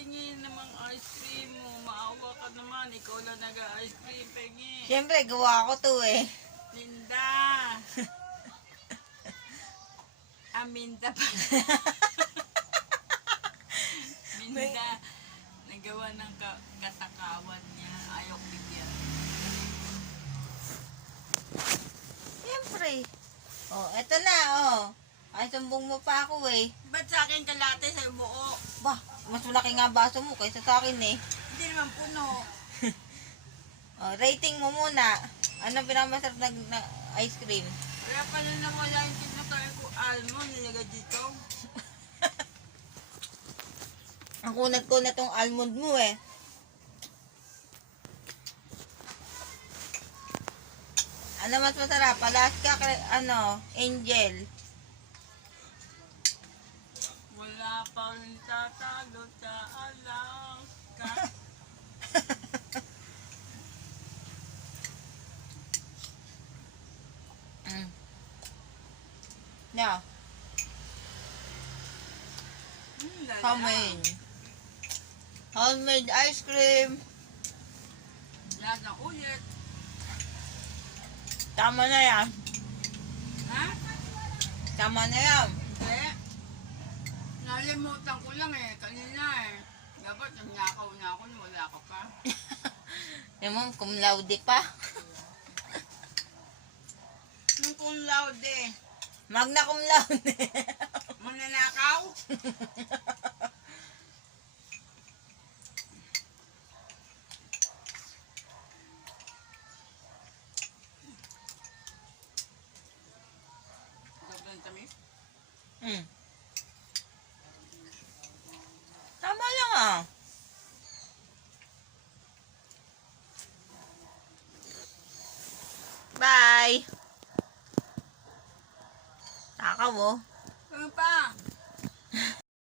pahingi namang ice cream mo. Maawa ka naman. Ikaw lang nag-ice cream. Pahingi. Siyempre, gawa ko to eh. Linda. Aminda pa. Minda. Nagawa ng katakawan niya. Ayaw bigyan. Siyempre. Oh, eto na, oh. Ay, sumbong mo pa ako eh. Ba't sa akin kalate sa buo? Bah, mas malaki nga baso mo kaysa sa akin eh. Hindi naman puno. Oh, rating mo muna. Ano pinakamasarap na ice cream? Kaya pala na wala yung kinakain ko almond nilagay dito. Ang kunat-kunat tong almond mo eh. Ano mas masarap? Alaska, Angel. Wala pa rin tatalo sa Alaska. Yeah. Homemade. Homemade ice cream. Lahat ng ulit. Tama na yan. Ha? Tama na yan. Hindi. Nalimutan ko lang eh. Kanina eh. Dapat yung nakaw na ako nung wala ka pa. Yung mo, cum laude pa. Nung kung loud eh. Magna cum laude. Mananakaw. Sobrang tamis. Tama lang ah. Bye. Takaw oh. Ano pa?